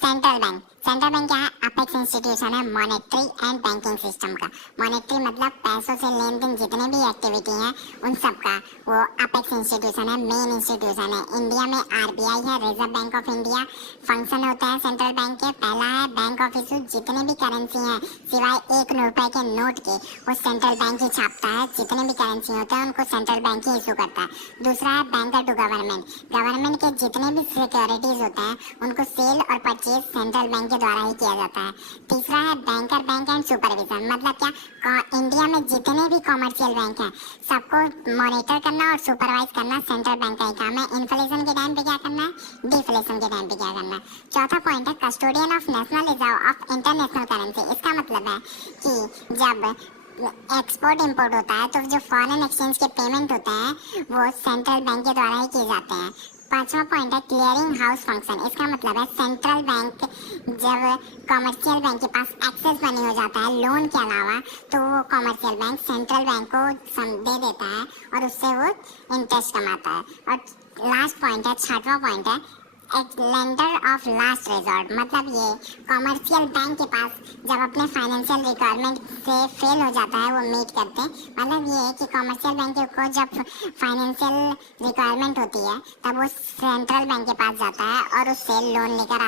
Central bank क्या है? Apex institution है मॉनेटरी एंड बैंकिंग सिस्टम का। मॉनेटरी मतलब पैसों से लेन देन जितने भी एक्टिविटी हैं उन सब का वो अपेक्स इंस्टीट्यूशन है, मेन इंस्टीट्यूशन है। इंडिया में आरबीआई है, reserve bank of India. Function होता है सेंट्रल बैंक के, पहला है बैंक ऑफ इशू, जितने भी करेंसी हैं सिवाय ₹1 के नोट के वो सेंट्रल बैंक ही छापता है। जितने भी करेंसी होते हैं उनको सेंट्रल बैंक ही इशू करता है। दूसरा है बैंकर टू गवर्नमेंट। गवर्नमेंट के जितने भी सिक्योरिटीज होते हैं उनको सेल और परचेज सेंट्रल बैंक के द्वारा ही किया जाता है। तीसरा है बैंकर बैंक एंड सुपरविजन। मतलब क्या, इंडिया में जितने भी कॉमर्शियल बैंक हैं सबको मॉनिटर करना और सुपरवाइज करना सेंट्रल बैंक का ही काम है। इन्फ्लेशन के टाइम पे क्या करना है, डिफ्लेशन के टाइम पे क्या करना है। चौथा पॉइंट है custodian of national reserve of international currency. इसका मतलब है कि जब एक्सपोर्ट इंपोर्ट होता है तो जो फॉरेन एक्सचेंज के पेमेंट होते हैं वो सेंट्रल बैंक के द्वारा ही किए जाते हैं। पांचवा पॉइंट है क्लियरिंग हाउस फंक्शन। इसका मतलब है सेंट्रल बैंक जब कॉमर्शियल बैंक के पास एक्सेस मनी हो जाता है लोन के अलावा तो वो कॉमर्शियल बैंक सेंट्रल बैंक को दे देता है और उससे वो इंटरेस्ट कमाता है। और लास्ट पॉइंट है, छठवां पॉइंट है लेंडर ऑफ लास्ट रिजॉर्ट। मतलब ये कॉमर्शियल बैंक के पास जब अपने फाइनेंशियल रिक्वायरमेंट से फेल हो जाता है वो मीट करते हैं। मतलब ये है कि कॉमर्शियल बैंक को जब फाइनेंशियल रिक्वायरमेंट होती है तब वो सेंट्रल बैंक के पास जाता है और उससे लोन लेकर